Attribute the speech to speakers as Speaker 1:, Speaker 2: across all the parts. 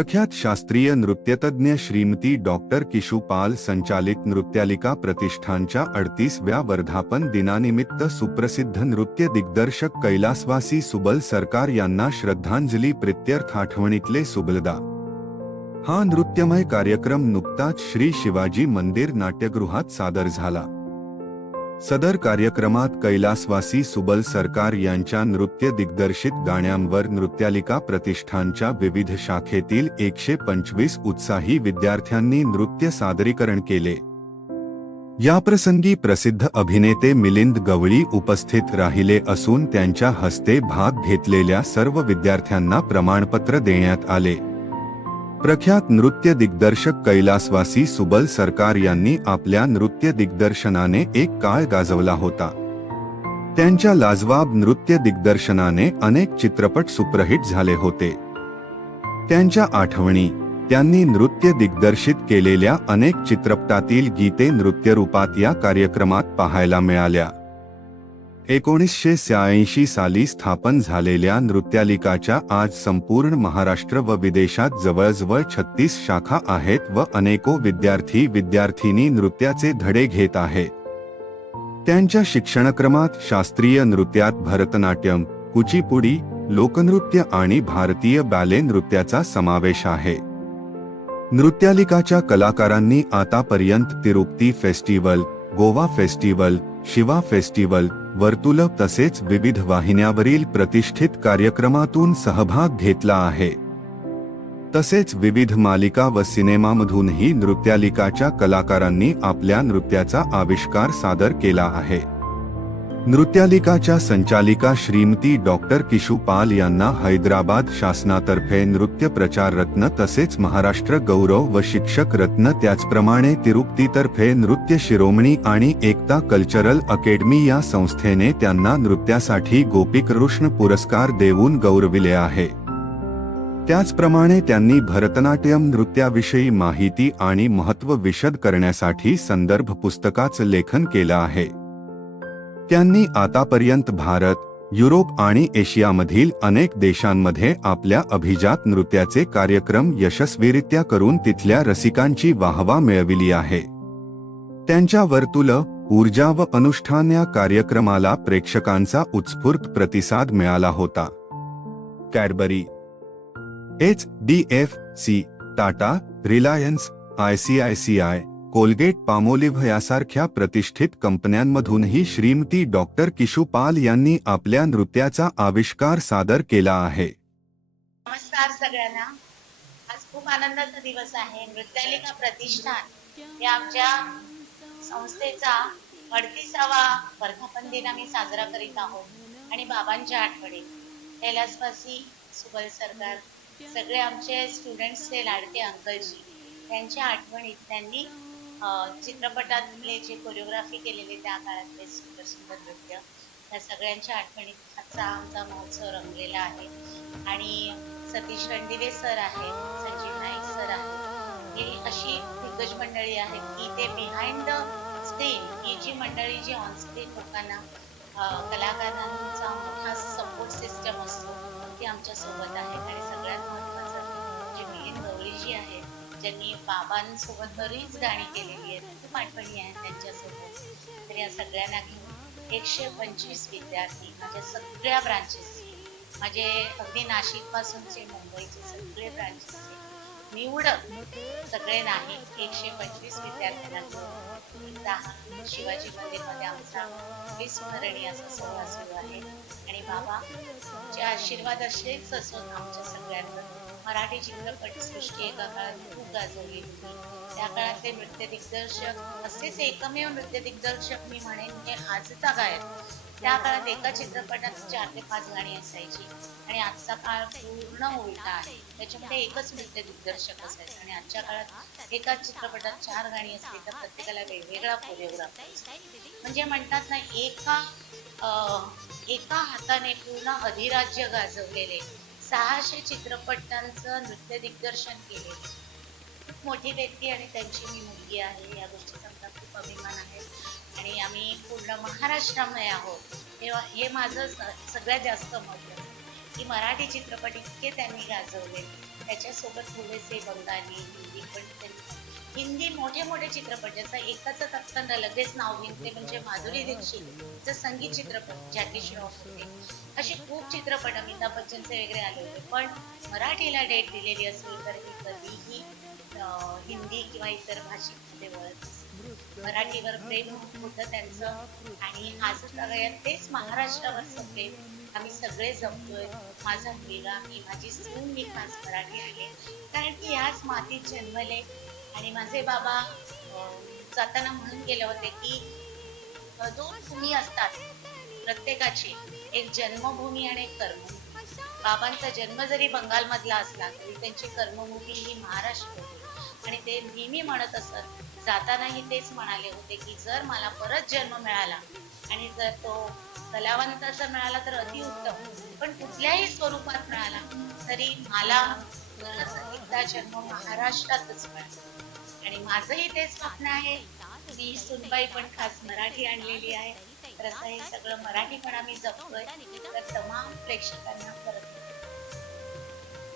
Speaker 1: प्रख्यात शास्त्रीय नृत्यतज्ञ श्रीमती डॉक्टर किशुपाल संचालित नृत्यालिका प्रतिष्ठानच्या अडतीसव्या वर्धापन दिनानिमित्त सुप्रसिद्ध नृत्य दिग्दर्शक कैलासवासी सुबल सरकार यांना श्रद्धांजली प्रित्यर्थ आठवणीतले सुबलदा. हा नृत्यमय कार्यक्रम नुकताच श्री शिवाजी मंदिर नाट्यगृहात सादर झाला. सदर कार्यक्रमात कैलासवासी सुबल सरकार यांच्या नृत्य दिग्दर्शित गाण्यांवर नृत्यालिका प्रतिष्ठानच्या विविध शाखेतील एकशे पंचवीस उत्साही विद्यार्थ्यांनी नृत्य सादरीकरण केले. याप्रसंगी प्रसिद्ध अभिनेते मिलिंद गवळी उपस्थित राहिले असून त्यांच्या हस्ते भाग घेतलेल्या सर्व विद्यार्थ्यांना प्रमाणपत्र देण्यात आले. प्रख्यात नृत्य दिग्दर्शक कैलासवासी सुबल सरकार यांनी आपल्या नृत्य दिग्दर्शनाने एक काळ गाजवला होता. त्यांच्या लाजवाब नृत्य दिग्दर्शनाने अनेक चित्रपट सुप्रहिट झाले होते. त्यांच्या आठवणी त्यांनी नृत्य दिग्दर्शित केलेल्या अनेक चित्रपटातील गीते नृत्यरूपात या कार्यक्रमात पाहायला मिळाल्या. एकोणीसशे शहाऐंशी साली स्थापन झालेल्या नृत्यालिकाच्या आज संपूर्ण महाराष्ट्र व विदेशात जवळजवळ छत्तीस शाखा आहेत व अनेको विद्यार्थी विद्यार्थिनी नृत्याचे धडे घेत आहेत. त्यांच्या शिक्षणक्रमात शास्त्रीय नृत्यात भरतनाट्यम कुचीपुडी लोकनृत्य आणि भारतीय बॅले नृत्याचा समावेश आहे. नृत्यालिकाच्या कलाकारांनी आतापर्यंत Tirupati festival Goa festival Shiva festival Vartul तसेच विविध वाहिन्यावरील प्रतिष्ठित कार्यक्रमातून सहभाग घेतला आहे. तसेच विविध मालिका व सिनेमामधूनही नृत्यालिकाच्या कलाकारांनी आपल्या नृत्याचा आविष्कार सादर केला आहे. नृत्यालिकाच्या संचालिका श्रीमती डॉक्टर किशू पाल यांना हैदराबाद शासनातर्फे नृत्य प्रचार रत्न तसेच महाराष्ट्र गौरव व शिक्षक रत्न त्याचप्रमाणे तिरुपतीतर्फे नृत्य शिरोमणी आणि एकता कल्चरल अकॅडमी या संस्थेने त्यांना नृत्यासाठी गोपीकृष्ण पुरस्कार देऊन गौरविले आहे. त्याचप्रमाणे त्यांनी भरतनाट्यम नृत्याविषयी माहिती आणि महत्त्व विशद करण्यासाठी संदर्भ पुस्तकाचं लेखन केलं आहे. त्यांनी आतापर्यंत भारत युरोप आणि एशियामधील अनेक देशांमध्ये आपल्या अभिजात नृत्याचे कार्यक्रम यशस्वीरित्या करून तिथल्या रसिकांची वाहवा मिळविली आहे. त्यांच्या वर्तुल ऊर्जा व अनुष्ठान या कार्यक्रमाला प्रेक्षकांचा उत्स्फूर्त प्रतिसाद मिळाला होता. Cadbury H D F C Tata Reliance I C I C I Colgate Palmolive यासारख्या प्रतिष्ठित कंपन्यांमधूनही श्रीमती डॉक्टर किशुपाल यांनी आपल्या नृत्याचा आविष्कार सादर केला आहे.
Speaker 2: नमस्कार सगळ्यांना. आज खूप आनंदाचा दिवस आहे. नृत्यालिका प्रतिष्ठान या आमच्या संस्थेचा अडतीसावा वर्धापन दिन आम्ही साजरा करीत आहोत आणि बाबांच्या आठवणी. कैलासवासी सुबल सरकार सगळे आमचे स्टुडंट्सचे लाडके अंकलजी त्यांच्या आठवणीत त्यांनी चित्रपटातले जे कोरिओग्राफी केलेले त्या काळातले सुंदर सुंदर नृत्य त्या सगळ्यांच्या आठवणीत आजचा आमचा महोत्सव रंगलेला आहे. आणि सतीश रणदिवे सर आहेत संजीव नाईक सर आहेत ही अशी दिग्गज मंडळी आहेत की ते बिहाइंड द स्क्रीन ही जी मंडळी जी ऑन स्क्रीन लोकांना कलाकारांचा मोठा सपोर्ट सिस्टम असतो ती आमच्यासोबत आहे आणि सगळ्यात ज्यांनी बाबांसोबत बरीच गाणी केलेली आहेत खूप आठवणी आहेत त्यांच्यासोबत. तर या सगळ्यांना घेऊन एकशे पंचवीस विद्यार्थी माझ्या सगळ्या ब्रांचेस माझे अगदी नाशिकपासूनचे मुंबईचे सगळे ब्रांचेसचे निवडक सगळे नाही एकशे पंचवीस विद्यार्थ्यांना दहा शिवाजी मंदिरमध्ये आमचा विस्मरणीय असा सोहळा सुरू आहे. आणि बाबाचे आशीर्वाद असेच असून आमच्या सगळ्यांवर मराठी चित्रपट सृष्टी एका काळात खूप गाजवली होती. त्या काळातले नृत्य दिग्दर्शक असेच एकमेव नृत्य दिग्दर्शक मी म्हणेन हे आजचा गायक. त्या काळात एका चित्रपटात चार ते पाच गाणी असायची. आणि आजचा काळ पूर्ण उलटा आहे. त्याच्यामध्ये एकच नृत्य दिग्दर्शक असायचं. आणि आजच्या काळात एकाच चित्रपटात चार गाणी असली तर प्रत्येकाला वेगवेगळा कोरिओग्राफ म्हणजे म्हणतात ना एका एका हाताने पूर्ण अधिराज्य गाजवलेले सहाशे चित्रपटांचं नृत्य दिग्दर्शन केले खूप मोठी व्यक्ती आणि त्यांची मी मुलगी आहे. या गोष्टीचा मला खूप अभिमान आहे. आणि आम्ही पूर्ण महाराष्ट्रामध्ये आहोत. हे हे माझं सगळ्यात जास्त मत आहे. की मराठी चित्रपट इतके त्यांनी गाजवले. त्याच्यासोबत थोडेसे बंगाली हिंदी पण त्यांनी हिंदी मोठे मोठे चित्रपट ज्याचा एकाच टक्कन लगेच नाव घेईन म्हणजे माधुरी दीक्षित संगीत चित्रपट जॅकी श्रॉफ होते. असे खूप चित्रपट अमिताभ बच्चनचे वगैरे आले होते. पण मराठीला डेट दिलेली असेल तर ही कधीही हिंदी किंवा इतर भाषेमध्ये वळत मराठीवर प्रेम होतं त्यांचं आणि आज सगळ्यात तेच महाराष्ट्रावरचं प्रेम. आम्ही सगळे जपतोय माझा मुलगा मी माझी सून मी खास मराठी आहे. कारण की ह्याच मातीत जन्मले आणि माझे बाबा जाताना म्हणून गेले होते की दोन भूमी असतात. प्रत्येकाची. एक जन्मभूमी आणि एक कर्मभूमी. बाबांचा जन्म जरी बंगालमधला असला तरी त्यांची कर्मभूमी ही महाराष्ट्र. होती आणि ते नेहमी म्हणत असत. जातानाही तेच म्हणाले होते की जर मला परत जन्म मिळाला आणि जर तो कलावंत जर मिळाला तर अतिउत्तम. पण कुठल्याही स्वरूपात मिळाला तरी मला परत एकदा जन्म महाराष्ट्रातच मिळाला. आणि माझंही तेच स्वप्न आहे मी सुनबाई पण खास मराठी आणलेली आहे. तर असं हे सगळं मराठी पण आम्ही जपतोय. तर तमाम प्रेक्षकांना परत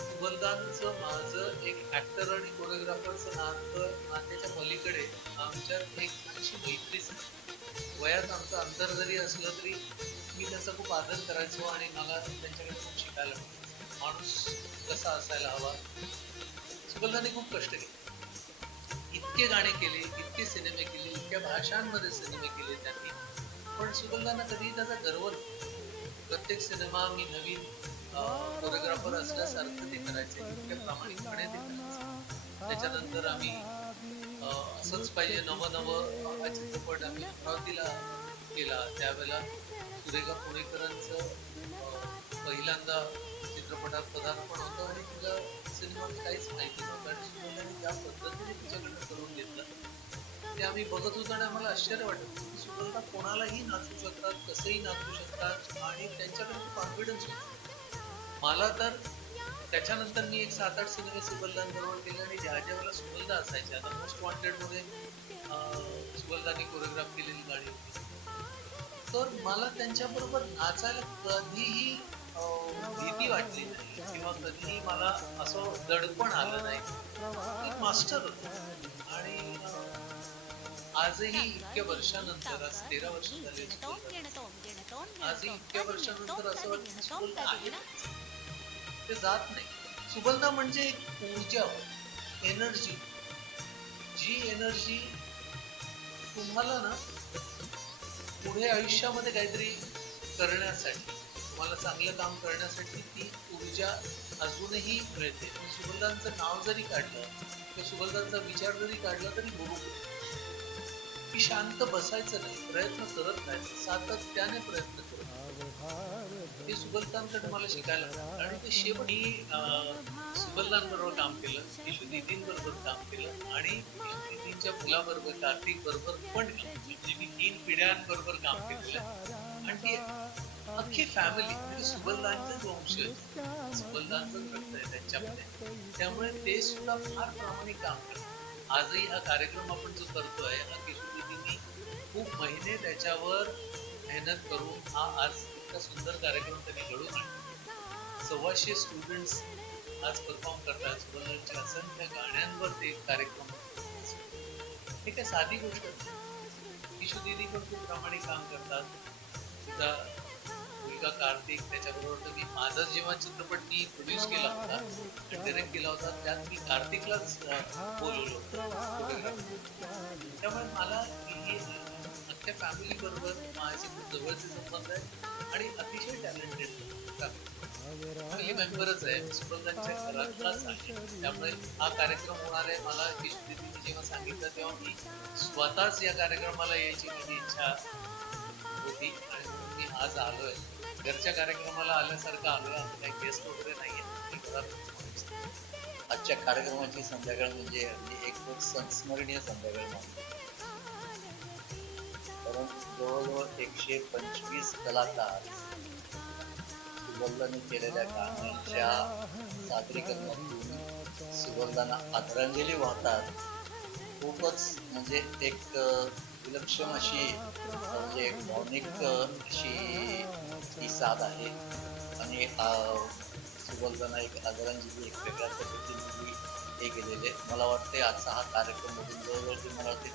Speaker 3: सुगंधांचं माझं एक ऍक्टर आणि कोरिओग्राफरचं नातं नात्याच्या पलीकडे. आमच्यात एक अशी मैत्री वयात आमचं अंतर जरी असलं तरी मी त्याचा खूप आदर करायचो आणि मला त्यांच्याकडे खूप शिकायला माणूस कसा असायला हवा? सुगंधाने खूप कष्ट केले. इतके गाणे केले इतके सिनेमे केले इतक्या भाषांमध्ये सिनेमे केले त्यांनी. पण सुगंधांना कधी त्याचा गर्व प्रत्येक सिनेमा मी नवीन कोरिओग्राफर असल्यासारखं ते करायचे. इतक्या प्रामाणिकपणे ते करायचे. त्याच्यानंतर आम्ही असंच पाहिजे. नवं नवं हा चित्रपट आम्ही अमरावतीला केला. त्यावेळेला सुरेखा पुणेकरांचं पहिल्यांदा चित्रपटात पदार्पण होतं आणि तिला सिनेमात काहीच माहिती नव्हतं आणि सुगंधाने त्या पद्धतीने तिच्याकडनं करून घेतलं. ते आम्ही बघत होतो आणि आम्हाला आश्चर्य वाटत की सुगंधा कोणालाही नाचू शकतात कसंही नाचू शकतात आणि त्यांच्याकडे कॉन्फिडन्स होतो. मला तर त्याच्यानंतर मी एक सात आठ सिनेमे सुगंधांबरोबर केले आणि ज्या ज्या वेळेला सुगंधा असायचे आता मोस्ट वॉन्टेडमध्ये अं, सुगंधाने कोरिओग्राफ केलेली गाणी होती. तर मला त्यांच्याबरोबर नाचायला कधीही भीती वाटली नाही किंवा कधीही मला असं दडपण आलं नाही. एक मास्टर होतो. आणि आजही इतक्या वर्षानंतर आज तेरा वर्ष झाले. आजही इतक्या वर्षानंतर असं वाटतं ते जात नाही. सुबलता म्हणजे एक ऊर्जा एनर्जी जी एनर्जी तुम्हाला ना पुढे आयुष्यामध्ये काहीतरी करण्यासाठी तुम्हाला चांगलं काम करण्यासाठी ती ऊर्जा अजूनही मिळते. सुबलदांचं नाव जरी काढलं किंवा सुबलदांचा विचार जरी काढला तरी बरोबर. की शांत बसायचं नाही प्रयत्न करत राहायचं सातत्याने प्रयत्न करत हे सुबलतांकडे मला शिकायला आणि ते शेवटी सुबलतांबरोबर काम केलं किशू बरोबर काम केलं आणि नितीनच्या मुलाबरोबर कार्तिक बरोबर पण म्हणजे मी तीन पिढ्यांबरोबर काम केलेलं आणि ती अख्खी फॅमिली म्हणजे सुबलदानचाच वंश आहेत. रक्त आहे त्यांच्यामध्ये. त्यामुळे ते सुद्धा फार प्रामाणिक काम करतात. आजही हा कार्यक्रम आपण जो करतोय हा किशोर खूप महिने त्याच्यावर मेहनत करून हा आज इतका सुंदर कार्यक्रम त्यांनी घडून आणला. सव्वाशे स्टुडंट्स आज परफॉर्म करतात. सुगंधांच्या असंख्य गाण्यांवर ते कार्यक्रम हे काय साधी गोष्ट किशोर दिदी पण खूप प्रामाणिक काम करतात. सुद्धा मुलगा कार्तिक त्याच्याबरोबर तर मी माझा जेव्हा चित्रपट मी प्रोड्यूस केला होता डिरेक्ट केला होता त्यात मी कार्तिकलाच बोलवलं. त्यामुळे मला ही अख्ख्या फॅमिली बरोबर माझे खूप जवळचे संबंध आहेत आणि अतिशय टॅलेंटेड फॅमिली मेंबरच आहे सुगंधांच्या घरातलाच आहे. त्यामुळे हा कार्यक्रम होणार आहे. मला जेव्हा सांगितलं तेव्हा मी स्वतःच या कार्यक्रमाला यायची माझी इच्छा आज आलोय. घरच्या कार्यक्रमाला आल्यासारखं आलोय. असं काही गेस्ट वगैरे नाहीये. घरात
Speaker 4: आजच्या कार्यक्रमाची संध्याकाळ म्हणजे अगदी एक संस्मरणीय संध्याकाळ मानली कारण जवळजवळ एकशे पंचवीस कलाकार सुगंधाने केलेल्या गाण्यांच्या सादरीकरणातून सुगंधांना आदरांजली वाहतात. खूपच म्हणजे एक विलक्षण अशी म्हणजे एक भावनिक अशी ही साथ आहे आणि अं, सुबलताना एक आदरांजली एक वेगळ्या पद्धतीने हे केलेले मला वाटते आजचा हा कार्यक्रम मधून जवळजवळ ते मला वाटते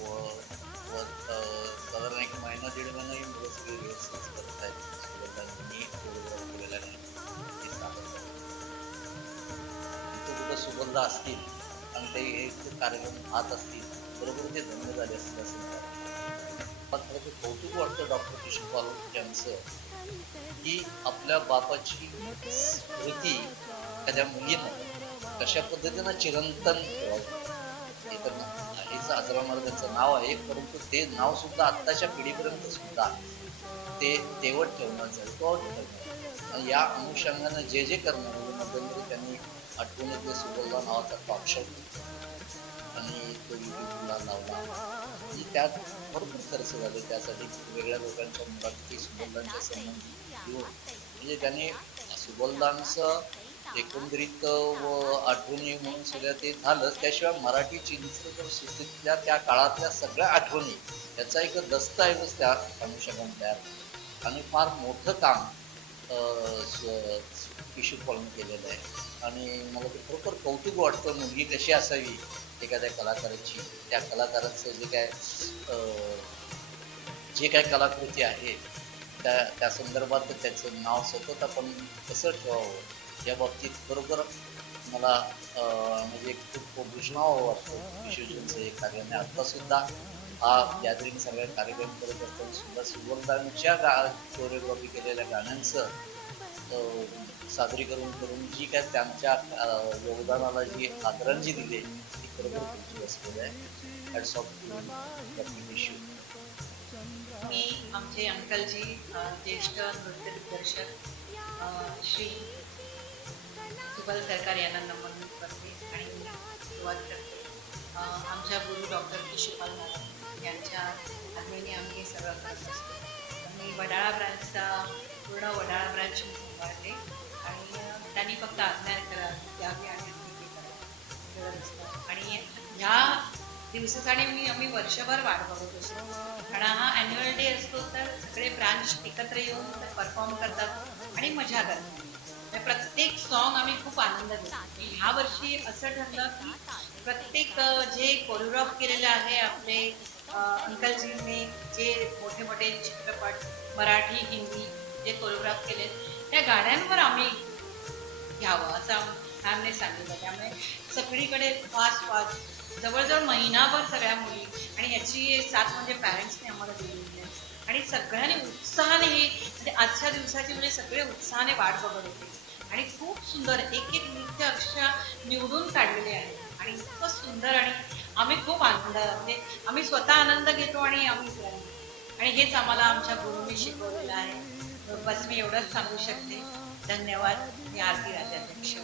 Speaker 4: व- साधारण एक महिना दीड महिनाही मुलं सगळी व्यवस्थित करत आहेत सुबलतांनी थोडं केलेला नाही हे कुठं सुगंध असतील आणि ते कार्यक्रम पाहत असतील बरोबर ते धन्य झाले असतील असं मला वाटतं. मात्र ते कौतुक वाटतं डॉक्टर किशोरपाल यांचं की आपल्या बापाची स्मृती एखाद्या मुलीनं कशा पद्धतीनं चिरंतन ठेवावी हे तर आईचं आजरा महाराजांचं नाव आहे परंतु ते नाव सुद्धा आत्ताच्या पिढीपर्यंत सुद्धा ते तेवट ठेवणं हो, तेवट ठेवणं या अनुषंगानं जे जे करणं मध्यंतरी त्यांनी आठवणीतले ते नावाचा टॉक शो आणि तो युट्यूबला लावला. आणि त्यात भरपूर खर्च झाले. त्यासाठी वेगळ्या लोकांच्या मुलाखती सुगंधांच्या संबंधी घेऊन. म्हणजे त्याने सुगंधांचं एकंदरीत व आठवणी म्हणून सगळं ते झालं त्याशिवाय मराठी चिंतन सुस्थितीतल्या त्या काळातल्या सगळ्या आठवणी त्याचा एक दस्तऐवज त्या अनुषंगाने तयार केला. आणि फार मोठं काम अं, स्व- केलेलं आहे. आणि मला ते खरोखर कौतुक वाटतं मुलगी कशी असावी एखाद्या कलाकाराची. त्या कलाकाराचं जे काय जे काय कलाकृती आहे त्या त्या संदर्भात त्याचं नाव सतत आपण कसं ठेवावं या बाबतीत खरोखर मला म्हणजे खूप भूषणावं वाटतं. विशेषणचं हे कार्याने आत्तासुद्धा हा गॅदरिंग सगळ्या कार्यक्रम करत असताना सुद्धा सुवर्धांच्या गा कोरिओग्राफी केलेल्या गाण्यांचं सादरीकरण करून जी काय त्यांच्या योगदानाला जी आदरांजली दिली ती खरोखर तुमची असलेली आहे. हॅट्स ऑफ टू इश्यू
Speaker 5: मी आमचे अंकलजी ज्येष्ठ नृत्य दिग्दर्शक श्री सुबल सरकार यांना नमन करते आणि सुरुवात करते. आमच्या गुरु डॉक्टर किशोपाल महाराज यांच्या आज्ञेने आम्ही हे सगळं करत असतो. मी वडाळा ब्रांचचा पूर्ण वडाळा ब्रांच सांभाळते. आणि त्यांनी फक्त आज्ञा करा द्यावी आणि आम्ही करत असतो आणि ह्या दिवसासाठी मी आम्ही वर्षभर वाट बघत असतो. आणि हा अॅन्युअल डे असतो तर सगळे ब्रांच एकत्र येऊन परफॉर्म करतात आणि मजा करतात. म्हणजे प्रत्येक सॉन्ग आम्ही खूप आनंद घेतो. ह्या वर्षी असं ठरलं की प्रत्येक जे कोरिओग्राफ केलेलं आहे आपले अंकलजींनी जे मोठे मोठे चित्रपट मराठी हिंदी जे कोरिओग्राफ केले त्या गाण्यांवर आम्ही घ्यावं असं आम- मॅमने सांगितलं. त्यामुळे सगळीकडे फास्ट फास्ट जवळजवळ महिनाभर सगळ्या मुली आणि याची साथ म्हणजे पॅरेंट्सने आम्हाला दिलेली आणि सगळ्यांनी उत्साहाने ही म्हणजे आजच्या दिवसाची म्हणजे सगळे उत्साहाने वाट बघत होते. आणि खूप सुंदर एक एक नृत्य अक्षर निवडून काढलेले आहे. आणि इतकं सुंदर आणि आम्ही खूप आनंद म्हणजे आम्ही स्वतः आनंद घेतो आणि आम्ही आणि हेच आम्हाला आमच्या गुरुने शिकवलेलं आहे. बस मी एवढंच सांगू शकते. धन्यवाद. मी आरती राजाध्यक्ष.